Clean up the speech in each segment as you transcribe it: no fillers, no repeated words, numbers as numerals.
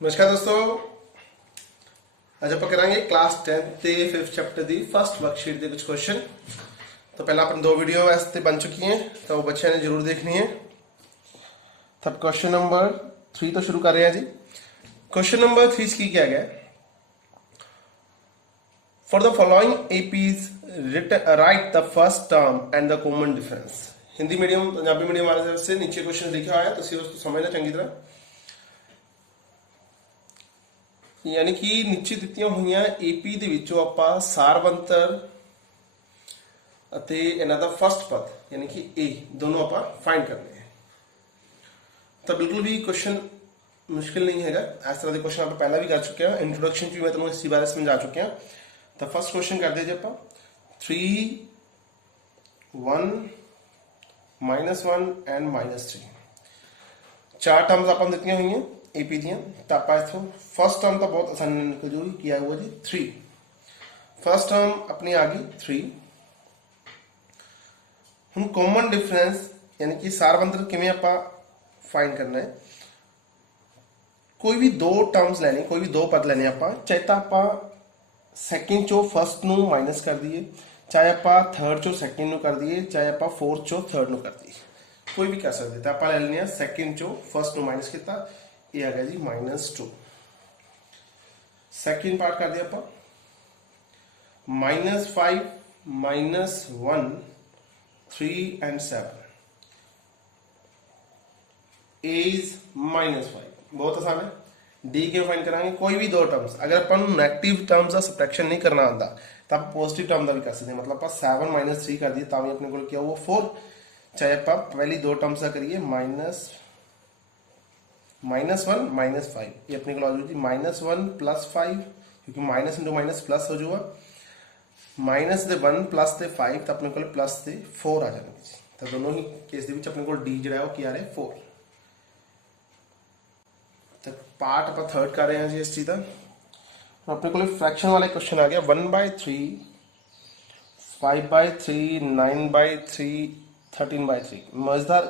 नमस्कार दोस्तों, ਅੱਜ ਆਪਾਂ ਕਰਾਂਗੇ ਕਲਾਸ 10 ਤੇ 5th ਚੈਪਟਰ ਦੀ ਫਸਟ ਵਰਕਸ਼ੀਟ ਦੇ ਕੁਝ ਕੁਐਸਚਨ। तो पहला अपन दो वीडियो वैसे बन चुकी हैं, तो वो बच्चे ने जरूर देखनी है। तब क्वेश्चन नंबर 3 तो शुरू कर रहे हैं जी। क्वेश्चन नंबर 3 की क्या गया, for the following APs right the first term and the common difference. Hindi medium Punjabi medium वाले तरफ से नीचे क्वेश्चन लिखा हुआ है, तो उसको समझना चंगी तरह। यानी कि नीचे दित्तियां हुई एपी दे विचों आपां सारवंतर ਅਤੇ ਇਹਨਾਂ ਦਾ ਫਸਟ ਪਦ यानी कि ए दोनों ਆਪਾਂ फाइंड करने हैं। तो बिल्कुल भी क्वेश्चन मुश्किल नहीं हैगा। इस तरह के क्वेश्चन आप पहला भी कर चुके हैं, इंट्रोडक्शन भी मैं तुमको इसी बारे समझा चुके हैं। तो फर्स्ट क्वेश्चन कर दीजिए आप 3 1 -1 एंड -3 चार टर्म्स आप दित्तियां हुई हैं एपी दियां। तो आप इथों फर्स्ट टर्म तो बहुत आसानी निकल जाएगी, क्या हुआ जी 3। फर्स्ट टर्म अपनी आ गई 3। हम कॉमन डिफरेंस यानी कि सारवंतर किवें आपां फाइंड करना है। कोई भी दो टर्म्स लेने, कोई भी दो पद लेने आपां, चाहे तो आपां सैकेंड चो फर्स्ट नूं माइनस कर दीए, चाहे आपां थर्ड चो सैकेंड नूं कर दीए, चाहे आपां फोर्थ चो थर्ड नूं कर दीए, कोई भी कर सकते। तो आपां ले लेने सैकेंड चो फर्स्ट नूं माइनस किया, ये आ गया जी -2। सैकेंड पार्ट कर दिया आपां -5 -1 3 and 7 a is -5। बहुत आसान है। डी के फाइंड कराएंगे कोई भी दो टर्म्स, अगर अपन नेगेटिव टर्म्स का सबट्रैक्शन नहीं करना आता तो आप पॉजिटिव टर्म का भी कर सकते हैं। मतलब आप 7 -3 कर दिए, भी अपने को क्या हुआ 4। चाहे आप पहली दो टर्म्स का करिए -1 -5, ये अपने को आ जाएगी -1 + 5, क्योंकि माइनस इंटू माइनस प्लस हो जाएगा, -1 + 5 तो अपने को +4 आ जाएंगे। तो दोनों ही केस के अपने को डी जो है वो क्या है 4। तो पार्ट आप थर्ड कर रहे हैं जी इस चीज का। अपने को फ्रैक्शन वाले क्वेश्चन आ गया 1/3 5/3 9/3 13/3। मजेदार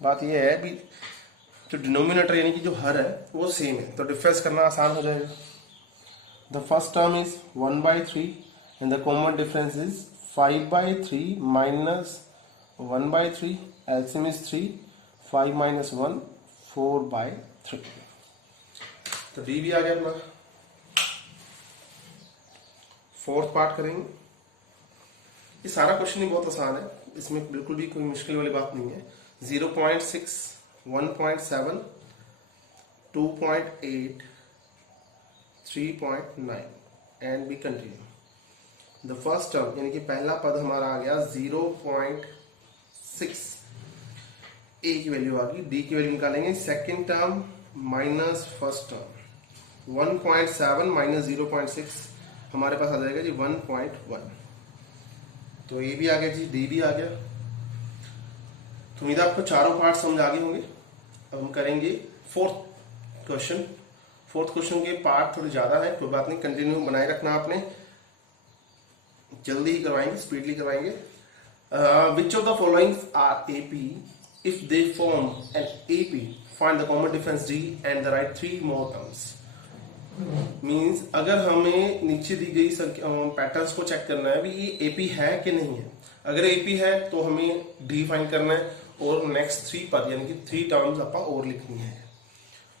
बात यह है भी जो डिनोमिनेटर यानी कि जो हर है वो सेम है, तो डिफरेंस करना आसान हो जाएगा। The first term is 1/3 and the common difference is 5/3 minus 1/3, LCM is 3, 5 - 1 4/3। तो डी भी आ गया अपना। फोर्थ पार्ट करेंगे। ये सारा क्वेश्चन ही बहुत आसान है, इसमें बिल्कुल भी कोई मुश्किल वाली बात नहीं है। 0.6 1.7 2.8 3.9 and B continue. The first term यानी कि पहला पद हमारा आ गया 0.6, ए की वैल्यू आ गई, डी की वैल्यू निकालेंगे। Second term minus first term 1.7 - 0.6 हमारे पास आ जाएगा जी 1.1। तो ए भी आ गया जी, डी भी आ गया। तो उम्मीद आपको चारों पार्ट समझ आ गए होंगे। अब हम करेंगे फोर्थ क्वेश्चन। फोर्थ क्वेश्चन के पार्ट थोड़े ज्यादा है, कोई बात नहीं, कंटिन्यू बनाए रखना आपने, जल्दी ही करवाएंगे, स्पीडली करवाएंगे। Which of the following are AP if they form an AP, find the common difference d and the right 3 more terms. Means अगर हमें नीचे दी गई पैटर्न्स को चेक करना है भी ये एपी है कि नहीं है। अगर एपी है तो हमें डी फाइंड करना है और नेक्स्ट 3 पद यानी कि 3 टर्म्स आप और लिखनी है।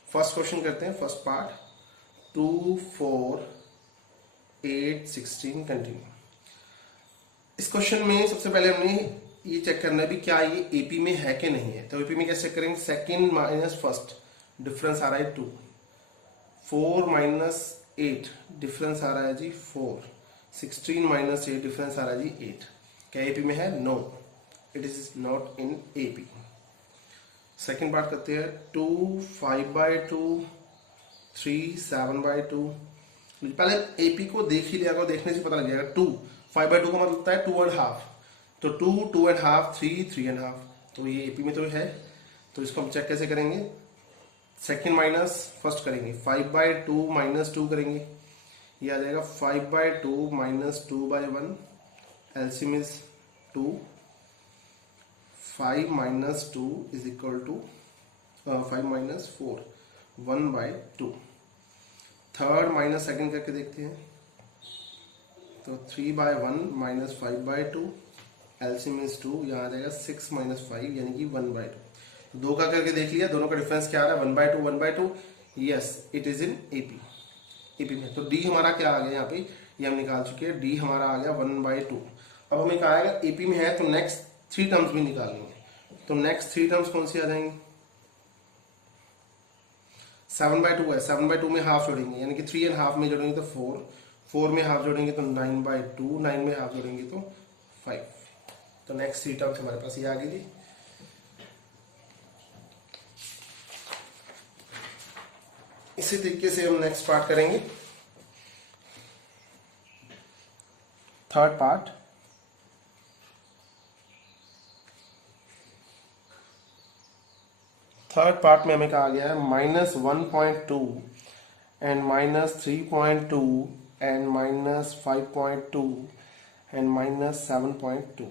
फर्स्ट क्वेश्चन करते हैं, फर्स्ट पार्ट 2 4 8 16 कंटिन्यू। इस क्वेश्चन में सबसे पहले हमने ये चेक करना है भी क्या ये एपी में है कि नहीं है। तो एपी में कैसे करेंगे, सेकंड माइनस फर्स्ट डिफरेंस आ रहा है 2, 4 - 8 डिफरेंस आ रहा है जी 4, 16 - 8 डिफरेंस आ रहा है जी 8। क्या एपी में है? No, it is not in AP. Second part करते हैं 2 5/2 3 7/2। पहले एपी को देख ही लिया करो, देखने से पता लग जाएगा। 2 5/2 का मतलब होता है 2.5, तो 2 2.5 3 3.5, तो ये एपी में तो है। तो इसको हम चेक कैसे करेंगे, सेकंड माइनस फर्स्ट करेंगे, 5/2 - 2 करेंगे, ये आ जाएगा 5/2 - 2/1, LCM is 2, 5 - 2 is equal to 5 - 4, 1/2। Third minus second करके देखते हैं, तो 3/1 माइनस 5/2, एलसीएम इज 2, यहाँ आ जाएगा 6 माइनस 5 यानी कि 1/2। दो का करके देख लिया, दोनों का डिफरेंस क्या आ रहा है 1/2 1/2। Yes it is in AP में। तो डी हमारा क्या आ गया यहाँ पे, ये हम निकाल चुके हैं, डी हमारा आ गया 1/2। अब हमें कहा आएगा एपी में है तो नेक्स्ट 3 टर्म्स भी निकालनी है। तो नेक्स्ट 3 टर्म्स कौन सी आ जाएंगी, 7/2 है, 7/2 में हाफ जोड़ेंगे यानी कि 3 एंड हाफ में जोड़ेंगे तो 4, 4 में हाफ जोड़ेंगे तो 9/2, 9 में हाफ जोड़ेंगे तो 5। तो नेक्स्ट 3 टर्म्स हमारे पास ये आ गई थी। इसी तरीके से हम नेक्स्ट पार्ट करेंगे, थर्ड पार्ट। थर्ड पार्ट में हमें कहा गया है -1.2 एंड -3.2 एंड -5.2 एंड -7.2।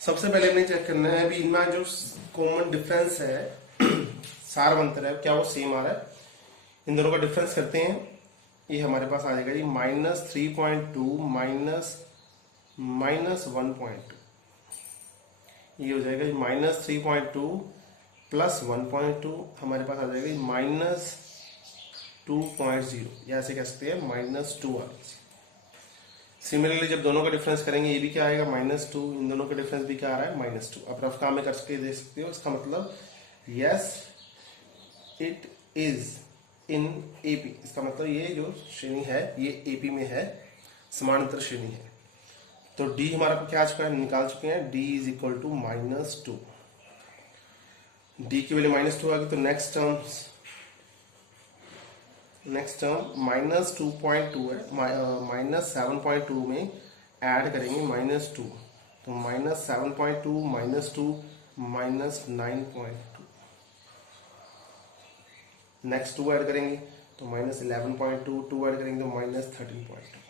सबसे पहले हमें चेक करना है अभी इनमें जो कॉमन डिफरेंस है, सार अंतर है, क्या वो सेम आ रहा है। इन दोनों का डिफरेंस करते हैं, ये हमारे पास आ जाएगा जी -3.2 -1.2, ये हो जाएगा जी -3.2 प्लस 1.2, हमारे पास आ जाएगा -2.0, या ऐसे कह सकते हैं -2 आ गई। सिमिलरली जब दोनों का डिफरेंस करेंगे, ये भी क्या आएगा -2, इन दोनों का डिफरेंस भी क्या आ रहा है -2। अब रफ काम में करके देख सकते हो, इसका मतलब yes it is in AP, इसका मतलब ये जो श्रेणी है ये एपी में है, समानांतर श्रेणी है। तो डी हमारा क्या आ चुका है, निकाल चुके हैं, d is equal to -2, d की वैल्यू -2 आ गई। तो नेक्स्ट टर्म -2.2 है, -7.2 में ऐड करेंगे -2, तो -7.2 -2 -9.2, नेक्स्ट 2 ऐड करेंगे तो -11.2, 2 ऐड करेंगे तो -13.2।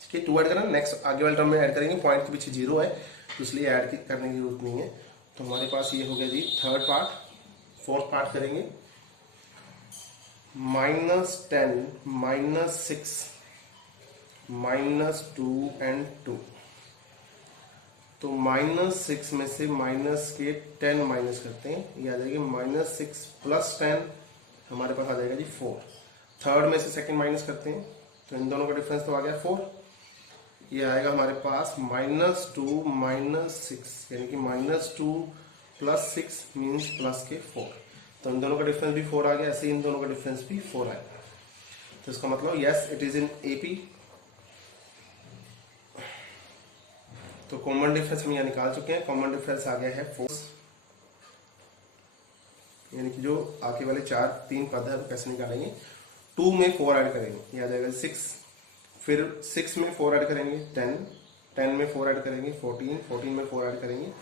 ठीक है, 2 ऐड करना, नेक्स्ट आगे वाले टर्म में ऐड करेंगे, पॉइंट के पीछे 0 है तो इसलिए ऐड करने की जरूरत नहीं है। तो हमारे पास ये हो गया जी थर्ड पार्ट। फोर्थ पार्ट करेंगे, -10 -6 -2 एंड 2। तो -6 में से माइनस के 10 माइनस करते हैं, ये आ जाएगी -6 प्लस 10, हमारे पास आ जाएगा जी 4। थर्ड में से सेकंड माइनस करते हैं तो इन दोनों का डिफरेंस तो आ गया 4, ये आएगा हमारे पास -2 -6 यानी कि -2 प्लस 6 मीन्स प्लस के 4। तो इन दोनों का डिफरेंस भी 4 आ गया, ऐसे इन दोनों का डिफरेंस भी 4 आएगा। तो इसका मतलब yes it is in AP. तो कॉमन डिफरेंस हम यहाँ निकाल चुके हैं, कॉमन डिफरेंस आ गया है 4, यानी कि जो आगे वाले 3 पद है कैसे निकालेंगे, 2 में 4 ऐड करेंगे, ये आ जाएगा 6, फिर 6 में 4 ऐड करेंगे 10, 10 में 4 ऐड करेंगे 14, 14 में 4 ऐड करेंगे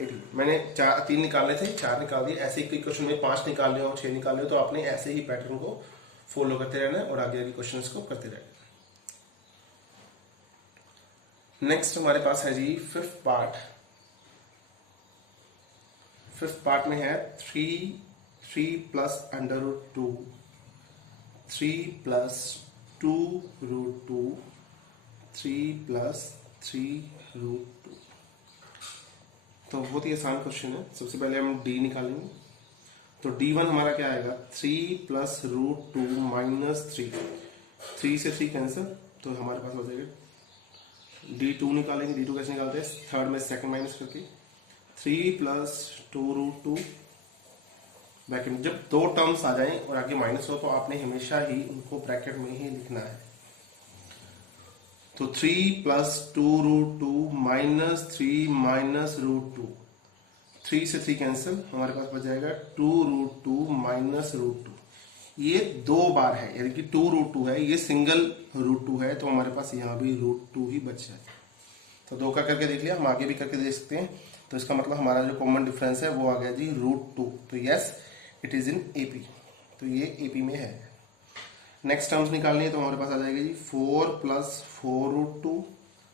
18। मैंने 3 निकालने थे, 4 निकाल दिए। ऐसे ही क्वेश्चन में 5 निकाल रहे हो, 6 निकाल रहे हो, तो आपने ऐसे ही पैटर्न को फॉलो करते रहना है और आगे आगे क्वेश्चंस को करते रहना है। नेक्स्ट हमारे पास है जी फिफ्थ पार्ट। फिफ्थ पार्ट में है 3 प्लस √2, 3 प्लस 2√2, 3 प्लस 3√2। तो बहुत ही आसान क्वेश्चन है। सबसे पहले हम डी निकालेंगे, तो D1 हमारा क्या आएगा 3 प्लस √2 माइनस 3, 3 से 3 कैंसिल, तो हमारे पास हो जाएगा D2 निकालेंगे। D2 कैसे निकालते हैं, थर्ड में सेकंड माइनस करके, 3 प्लस 2√2 ब्रैकेट में। जब 2 टर्म्स आ जाएं और आगे माइनस हो तो आपने हमेशा ही उनको ब्रैकेट में ही लिखना है। तो 3 प्लस 2√2 माइनस 3 माइनस √2, 3 से 3 कैंसिल, हमारे पास बच जाएगा 2√2 माइनस √2। ये 2 बार है यानी कि 2√2 है, ये सिंगल √2 है, तो हमारे पास यहाँ भी √2 ही बच जाए। तो 2 का करके देख लिया, हम आगे भी करके देख सकते हैं। तो इसका मतलब हमारा जो कॉमन डिफरेंस है वो आ गया जी √2। तो yes it is in AP, तो ये एपी में है। नेक्स्ट टर्म्स निकालनी है तो हमारे पास आ जाएगा जी 4 plus 4√2,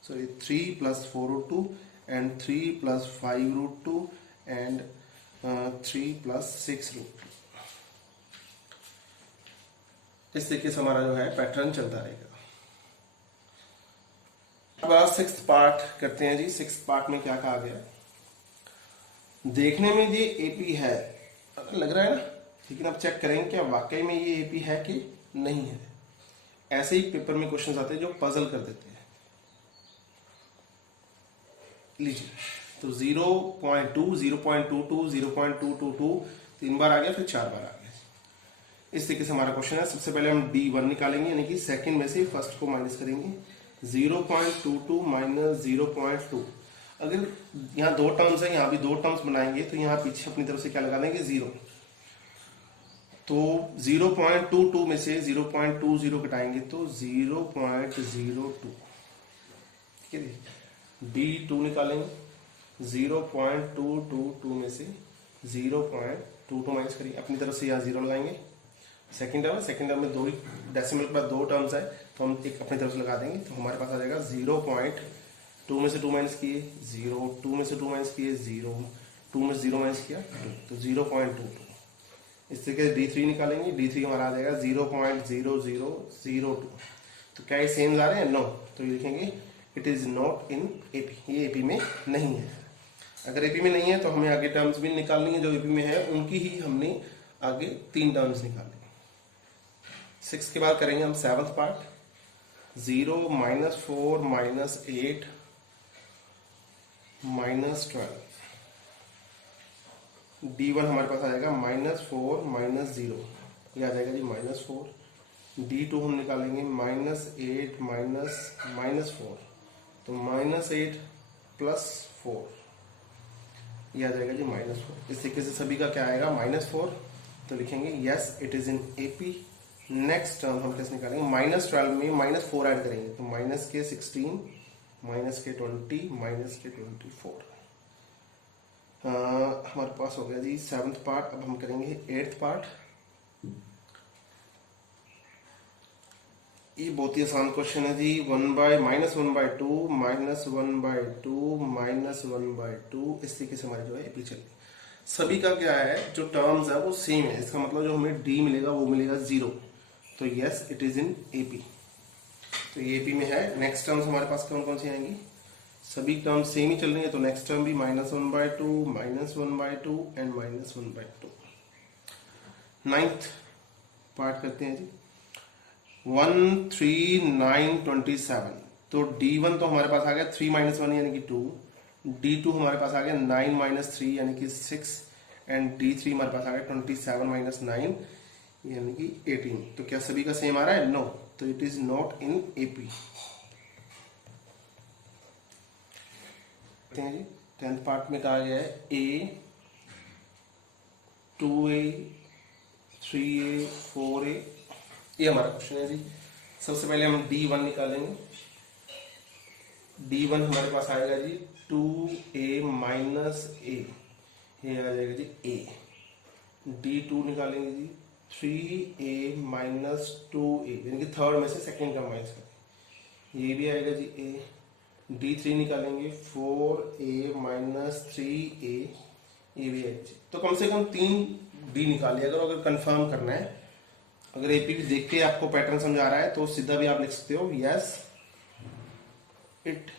sorry 3 plus 4√2 and 3 plus 5√2 and 3 plus 6√2। इस तरीके से हमारा जो है पैटर्न चलता रहेगा। अब सिक्स्थ पार्ट करते हैं जी। सिक्स्थ पार्ट में क्या कहा गया, देखने में ये एपी है लग रहा है ना, लेकिन अब चेक करेंगे क्या वाकई में ये एपी है कि नहीं है। ऐसे ही पेपर में क्वेश्चन आते हैं जो पजल कर देते हैं। लीजिए, तो 0.2, 0.22, 0.222 3 बार आ गया, फिर 4 बार आ गया। इस तरीके से हमारा क्वेश्चन है। सबसे पहले हम D1 निकालेंगे, यानी कि सेकंड में से फर्स्ट को माइनस करेंगे। 0.22 माइनस 0.2, अगर यहाँ दो टर्म्स है, यहाँ भी दो टर्म्स बनाएंगे, तो यहाँ पीछे अपनी तरफ से क्या लगा देंगे, 0। तो 0.22 में से 0.20 घटाएंगे तो 0.02। ठीक है, D2 निकालेंगे। 0.222 में से 0.22 माइनस करिए, अपनी तरफ से यहाँ 0 लगाएंगे। सेकंड टर्म, सेकंड टर्म में दो ही डेसिमल के बाद दो टर्म्स है, तो हम एक अपनी तरफ से लगा देंगे, तो हमारे पास आ जाएगा 0.2 में से 2 माइनस किए 0, 2 में से 2 माइनस किए 0, 2 में से 0 माइनस किया 2, तो 0.22। इस तरीके से D3 निकालेंगे। D3 हमारा आ जाएगा 0.0002। तो क्या ये सेम आ रहे हैं? नो। तो ये लिखेंगे it is not in AP, ये एपी में नहीं है। अगर एपी में नहीं है तो हमें आगे टर्म्स भी निकालनी है जो एपी में है, उनकी ही हमने आगे 3 टर्म्स निकालनी। 6 के बाद करेंगे हम 7th पार्ट। 0, -4, -8, -12। D1 हमारे पास आ जाएगा -4, -0, ये आ जाएगा जी -4। D2 हम निकालेंगे -8 -4, तो -8 + 4, ये आ जाएगा जी -4। इस तरीके से सभी का क्या आएगा, -4। तो लिखेंगे yes it is in AP. Next term हम कैसे निकालेंगे, -12 में -4 ऐड करेंगे, तो -16, -20, -24। हमारे पास हो गया जी 7th पार्ट। अब हम करेंगे 8th पार्ट। ये बहुत ही आसान क्वेश्चन है जी। -1/2, -1/2, -1/2, इस तरीके से हमारी जो है एपी चल रही। सभी का क्या है, जो टर्म्स है वो सेम है, इसका मतलब जो हमें डी मिलेगा वो मिलेगा 0। तो yes it is in AP, तो ये एपी में है। नेक्स्ट टर्म्स हमारे पास कौन कौन सी आएंगी, सभी टर्म्स सेम ही चल रही है, तो नेक्स्ट टर्म भी -1/2, -1/2 एंड -1/2। 9th पार्ट करते हैं जी। 1, 3, 9, 27। तो D1 तो हमारे पास आ गया 3 - 1 यानी कि 2। D2 हमारे पास आ गया 9 - 3 यानी कि 6, एंड D3 हमारे पास आ गया 27 - 9 यानी कि 18। तो क्या सभी का सेम आ रहा है? नो। तो it is not in AP. 10th part में कहा गया है A, 2A, 3A, 4A, ये हमारा क्वेश्चन है जी। सबसे पहले हम D1 निकालेंगे। D1 हमारे पास आएगा जी 2A - A, ये आ जाएगा जी A। D2 निकालेंगे जी 3A - 2A, यानी कि थर्ड में से सेकेंड का माइनस करें, ये भी आएगा जी A। D3 निकालेंगे 4A - 3A, ये भी आएगा जी। तो कम से कम 3 D निकालिए अगर कंफर्म करना है। अगर एपी भी देख के आपको पैटर्न समझा रहा है तो सीधा भी आप लिख सकते हो yes it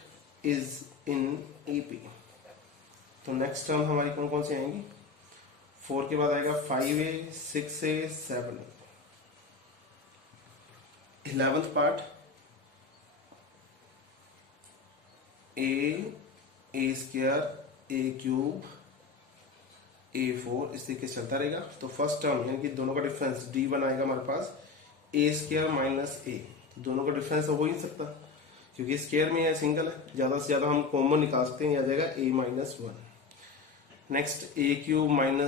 is in AP. तो नेक्स्ट टर्म हमारी कौन कौन सी आएंगी, 4 के बाद आएगा 5A, 6A, 7A। 11th part A², A³, A4, इस तरीके से चलता रहेगा। तो फर्स्ट टर्म यानी कि दोनों का डिफरेंस D1 आएगा हमारे पास A² - A, दोनों का डिफरेंस तो हो ही नहीं सकता क्योंकि स्क्वायर में है, सिंगल है, ज्यादा से ज्यादा हम कॉमन निकाल सकते हैं, आ जाएगा A - 1। नेक्स्ट A³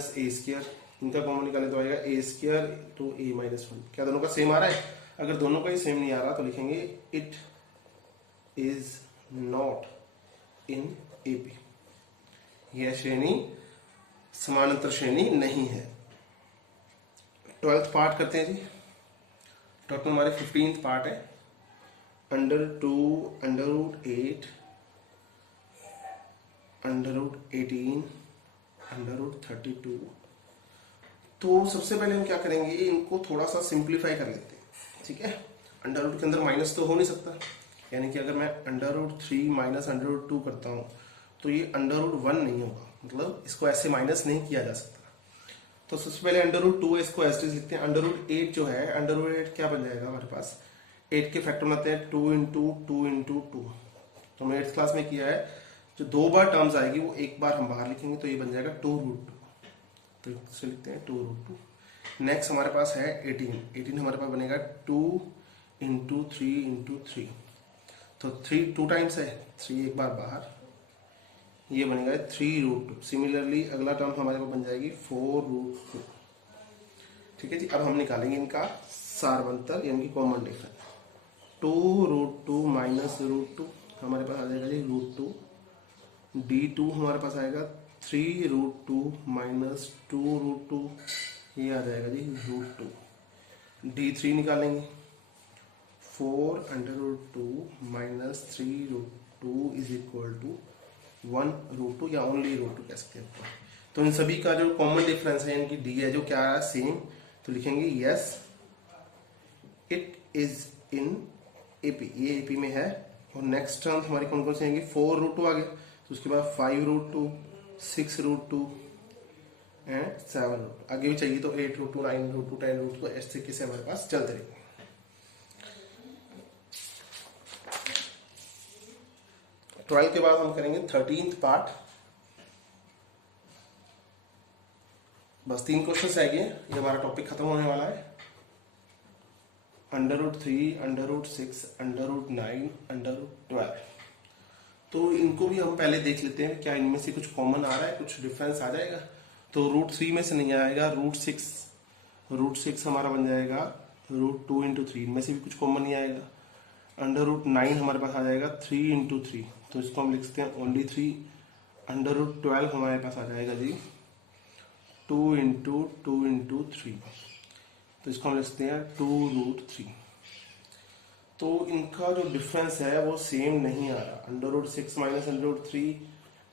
- A², इनका कॉमन निकाले तो आएगा A² to A - 1। क्या दोनों का सेम आ रहा है? अगर दोनों का ही सेम नहीं आ रहा तो लिखेंगे it is not in AP, यह श्रेणी समानांतर श्रेणी नहीं है। 12th पार्ट करते हैं जी। टोटल हमारे 15th पार्ट है। √2, √8, √18, √32। तो सबसे पहले हम क्या करेंगे, इनको थोड़ा सा सिंप्लीफाई कर लेते हैं। ठीक है। अंडर रूट के अंदर माइनस तो हो नहीं सकता, यानी कि अगर मैं under root 3 minus under root 2 करता हूँ तो ये अंडर रूट 1 नहीं होगा, मतलब इसको ऐसे माइनस नहीं किया जा सकता। तो सबसे पहले अंडर रूट 2 है, इसको एज इट इज लिखते हैं। अंडर रूट 8 जो है, अंडर रूट 8 क्या बन जाएगा हमारे पास, 8 के फैक्टर बनाते हैं 2 इंटू 2 इंटू 2। तो हमने 8th क्लास में किया है, जो 2 बार टर्म्स आएगी वो एक बार हम बाहर लिखेंगे तो ये बन जाएगा 2 रूट 2। तो इसे लिखते हैं 2 रूट 2। नेक्स्ट हमारे पास है 18 हमारे पास बनेगा 2 इंटू 3 इंटू 3। तो 3 2 टाइम्स है, 3 एक बार बाहर, ये बनेगा 3 रूट 2। सिमिलरली अगला टर्म हमारे पास बन जाएगी 4 रूट 2। ठीक है जी। अब हम निकालेंगे इनका सारवंतर यानी कि common difference. 2 root 2 minus root 2 हमारे पास आ जाएगा जी रूट 2। d2 हमारे पास आएगा 3 रूट 2 माइनस 2 रूट 2, ये आ जाएगा जी रूट 2। d3 निकालेंगे 4 under root 2 minus 3 root 2 is equal to 1 root 2 या ओनली रूट 2 कह सकते हैं। तो इन सभी का जो कॉमन डिफरेंस है यानी कि d है जो क्या है सेम, तो लिखेंगे yes it is in AP, ये एपी में है। और नेक्स्ट टर्म हमारी कौन कौन सी आएंगी, 4 रूट 2 आ गए, तो उसके बाद 5 रूट 2, 6 रूट 2 एंड 7 रूट। आगे भी चाहिए तो 8 रूट 2, 9 रूट 2, 10 रूट 2, इस तरीके से हमारे पास चलते रहेंगे। 12 के बाद हम करेंगे 13th पार्ट। बस 3 क्वेश्चन आएंगे, ये हमारा टॉपिक खत्म होने वाला है। Under root 3, under root 6, under root 9, under root 12। तो इनको भी हम पहले देख लेते हैं क्या इनमें से कुछ कॉमन आ रहा है, कुछ डिफरेंस आ जाएगा। तो रूट 3 में से नहीं आएगा, रूट 6 हमारा बन जाएगा रूट 2 इंटू 3, इनमें से भी कुछ कॉमन नहीं आएगा। अंडर रूट 9 हमारे पास आ जाएगा 3 इंटू 3, तो इसको हम लिखते हैं ओनली 3। अंडर रूट 12 हमारे पास आ जाएगा जी 2 इंटू 2 इंटू 3, तो इसको हम लिखते हैं 2 रूट 3। तो इनका जो डिफरेंस है वो सेम नहीं आ रहा। Under root 6 minus under root 3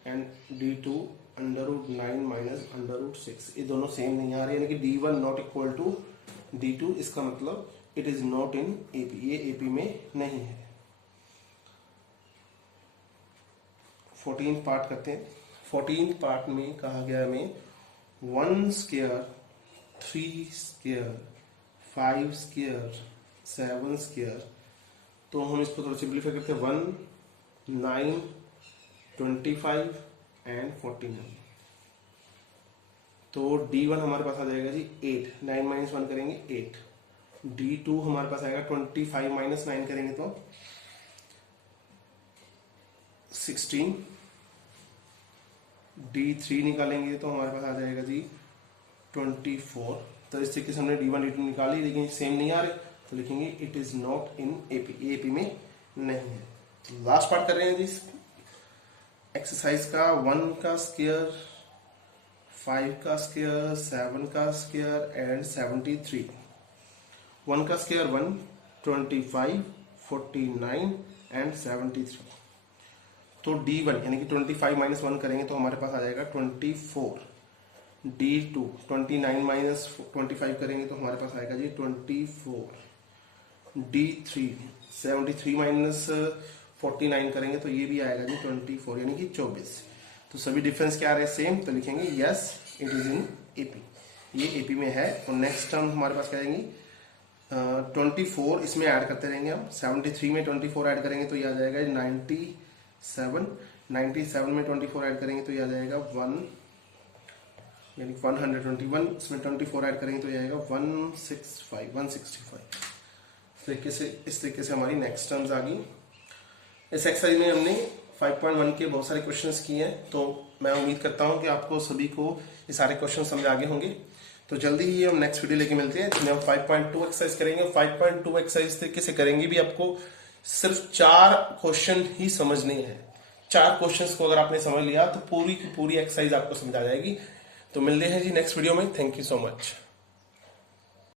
and d2 under root 9 minus under root 6, ये दोनों सेम नहीं आ रहे, यानी कि d1 not equal to d2। इसका मतलब it is not in AP, ये एपी में नहीं है। 14th पार्ट करते हैं। 14th पार्ट में कहा गया हमें 1 स्क्वायर, 3 स्क्वायर, 5 स्क्वायर, 7 स्क्वायर। तो हम इसको थोड़ा सिंप्लीफाई करते हैं, 1, 9, 25 एंड 49। तो d1 हमारे पास आ जाएगा जी 8, 9 माइनस 1 करेंगे 8। d2 हमारे पास आएगा 25 माइनस 9 करेंगे तो 16। d3 निकालेंगे तो हमारे पास आ जाएगा जी 24। तो इस तरीके से हमने d1 d2 निकाली, लेकिन सेम नहीं आ रहे, तो लिखेंगे it is not in AP, AP में नहीं है। लास्ट पार्ट कर रहे हैं जी एक्सरसाइज का। 1 का स्क्वायर, 5 का स्क्वायर, 7 का स्क्वायर एंड 73। 1 का स्क्वायर 1, 25, 49 एंड 73। तो d1 यानी कि 25 माइनस 1 करेंगे तो हमारे पास आ जाएगा 24। d2 29 माइनस 25 करेंगे तो हमारे पास आएगा जी 24। d3 73 माइनस 49 करेंगे तो ये भी आएगा जी 24 यानी कि 24। तो सभी डिफरेंस क्या आ रहे हैं सेम, तो लिखेंगे yes it is in AP, ये एपी में है। और नेक्स्ट टर्म हमारे पास क्या आएंगी 24, इसमें ऐड करते रहेंगे हम। 73 में 24 ऐड करेंगे तो ये आ जाएगा 97। 97 में 24 ऐड करेंगे तो ये आ जाएगा 1 यानी 121। इसमें 24 ऐड करेंगे तो ये आएगा 165। इस तरीके से हमारी नेक्स्ट टर्म्स आ गई। इस एक्सरसाइज में हमने 5.1 के बहुत सारे क्वेश्चंस किए हैं, तो मैं उम्मीद करता हूं कि आपको सभी को ये सारे क्वेश्चन समझ आ गए होंगे। तो जल्दी ही हम नेक्स्ट वीडियो लेके मिलते हैं जिसमें हम 5.2 एक्सरसाइज करेंगे। 5.2 एक्सरसाइज तरीके से करेंगे भी, आपको सिर्फ 4 क्वेश्चन ही समझने हैं। 4 क्वेश्चंस को अगर आपने समझ लिया तो पूरी की पूरी एक्सरसाइज आपको समझ आ जाएगी। तो मिलते हैं जी नेक्स्ट वीडियो में। Thank you so much.